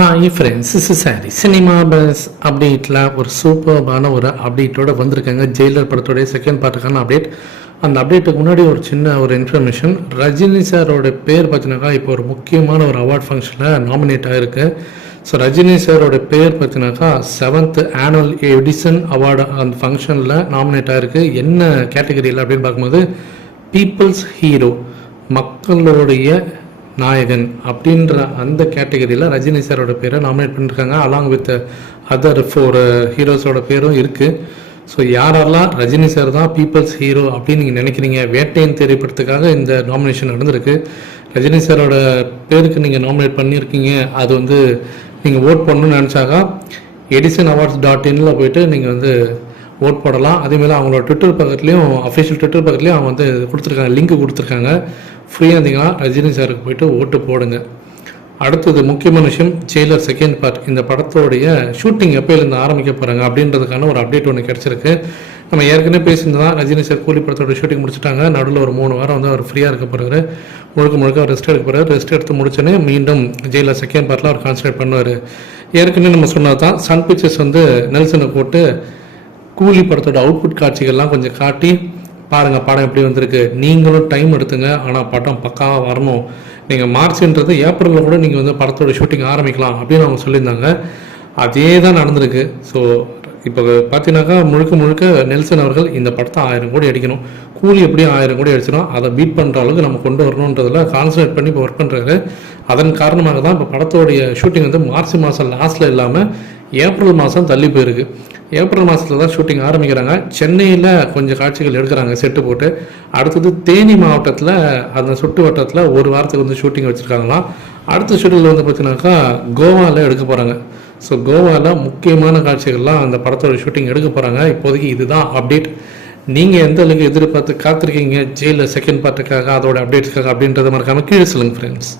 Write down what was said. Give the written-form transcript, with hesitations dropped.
Hi friends, is sorry cinema bus அப்டேட்டில் ஒரு சூப்பர்பான ஒரு அப்டேட்டோடு வந்திருக்காங்க. ஜெயிலர் படத்தோடைய செகண்ட் பார்ட்டுக்கான அப்டேட். அந்த அப்டேட்டுக்கு முன்னாடி ஒரு சின்ன ஒரு இன்ஃபர்மேஷன். ரஜினி சாரோட பேர் பார்த்தினாக்கா இப்போ ஒரு முக்கியமான ஒரு அவார்ட் ஃபங்க்ஷனில் நாமினேட் ஆகிருக்கு. ஸோ ரஜினி சாரோட பேர் பார்த்தினாக்கா 7th ஆனுவல் எடிசன் அவார்டு அந்த ஃபங்க்ஷனில் நாமினேட் ஆகிருக்கு. என்ன கேட்டகரியில் அப்படின்னு பார்க்கும்போது பீப்புள்ஸ் ஹீரோ, மக்களுடைய நாயகன் அப்படின்ற அந்த கேட்டகரியில் ரஜினி சாரோட பேரை நாமினேட் பண்ணியிருக்காங்க. அலாங் வித் அதர் 4 ஹீரோஸோட பேரும் இருக்குது. ஸோ யாரெல்லாம் ரஜினி சார் தான் பீப்புள்ஸ் ஹீரோ அப்படின்னு நீங்கள் நினைக்கிறீங்க, வேட்டையின் திரைப்படத்துக்காக இந்த நாமினேஷன் நடந்திருக்கு. ரஜினி சாரோட பேருக்கு நீங்கள் நாமினேட் பண்ணியிருக்கீங்க. அது நீங்கள் ஓட் பண்ணணும்னு நினச்சாக்கா edisonawards.in போயிட்டு நீங்கள் ஓட் போடலாம். அதேமாதிரி அவங்களோட ட்விட்டர் பக்கத்துலேயும், அஃபிஷியல் ட்விட்டர் பக்கத்துலேயும் அவங்க கொடுத்துருக்காங்க, லிங்க் கொடுத்துருக்காங்க. ஃப்ரீயாக இருந்தீங்கன்னா ரஜினி சாருக்கு போய்ட்டு ஓட்டு போடுங்க. அடுத்தது முக்கியமான விஷயம், ஜெயிலர் செகண்ட் பார்ட். இந்த படத்தோடைய ஷூட்டிங் எப்போலேருந்து ஆரம்பிக்க போகிறாங்க அப்படின்றதுக்கான ஒரு அப்டேட் ஒன்று கிடச்சிருக்கு. நம்ம ஏற்கனவே பேசியிருந்ததான், ரஜினி சார் கூலி படத்தோட ஷூட்டிங் முடிச்சுட்டாங்க. நடுவில் ஒரு 3 வாரம் அவர் ஃப்ரீயாக இருக்க போகிறாரு. முழுக்க ரெஸ்ட் எடுக்க போகிறாரு. ரெஸ்ட் எடுத்து முடிச்சோன்னே மீண்டும் ஜெயிலர் செகண்ட் பார்ட்டில் அவர் கான்சன்ட்ரேட் பண்ணுவார். ஏற்கனவே நம்ம சொன்னது தான், சன் பிக்சர்ஸ் நெல்சனை போட்டு கூலி படத்தோட அவுட்புட் காட்சிகள்லாம் கொஞ்சம் காட்டி பாருங்கள், படம் எப்படி வந்திருக்கு, நீங்களும் டைம் எடுத்துங்க, ஆனால் படம் பக்காவாக வரணும், நீங்கள் மார்ச்ன்றது ஏப்ரலில் கூட நீங்கள் படத்தோட ஷூட்டிங் ஆரம்பிக்கலாம் அப்படின்னு அவங்க சொல்லியிருந்தாங்க. அதே தான் நடந்திருக்கு. ஸோ இப்போ பார்த்தீங்கன்னாக்கா முழுக்க நெல்சன் அவர்கள் இந்த படத்தை 1000 கோடி அடிக்கணும், கூலி எப்படியும் 1000 கோடி அடிச்சிடும், அதை பீட் பண்ணுற அளவுக்கு நம்ம கொண்டு வரணுன்றதில் கான்சன்ட்ரேட் பண்ணி இப்போ ஒர்க் பண்ணுறாரு. அதன் காரணமாக தான் இப்போ படத்தோடைய ஷூட்டிங் மார்ச் மாதம் லாஸ்ட்டில் இல்லாமல் ஏப்ரல் மாதம் தள்ளி போயிருக்கு. ஏப்ரல் மாதத்தில் தான் ஷூட்டிங் ஆரம்பிக்கிறாங்க. சென்னையில் கொஞ்சம் காட்சிகள் எடுக்கிறாங்க செட்டு போட்டு. அடுத்தது தேனி மாவட்டத்தில் அந்த சுட்டு வட்டத்தில் ஒரு வாரத்துக்கு ஷூட்டிங் வச்சுருக்காங்களாம். அடுத்த ஷூட்டிங்கில் பார்த்தீங்கன்னாக்கா கோவாவில் எடுக்க போகிறாங்க. ஸோ கோவாவில் முக்கியமான காட்சிகள்லாம் அந்த படத்தோட ஷூட்டிங் எடுக்க போகிறாங்க. இப்போதைக்கு இதுதான் அப்டேட். நீங்கள் எந்த அளவுக்கு எதிர்பார்த்து காத்திருக்கீங்க ஜெயிலர் செகண்ட் பார்ட்டுக்காக, அதோட அப்டேட்ஸ்க்காக அப்படின்றத மறக்காமல் கீழே சொல்லுங்கள் ஃப்ரெண்ட்ஸ்.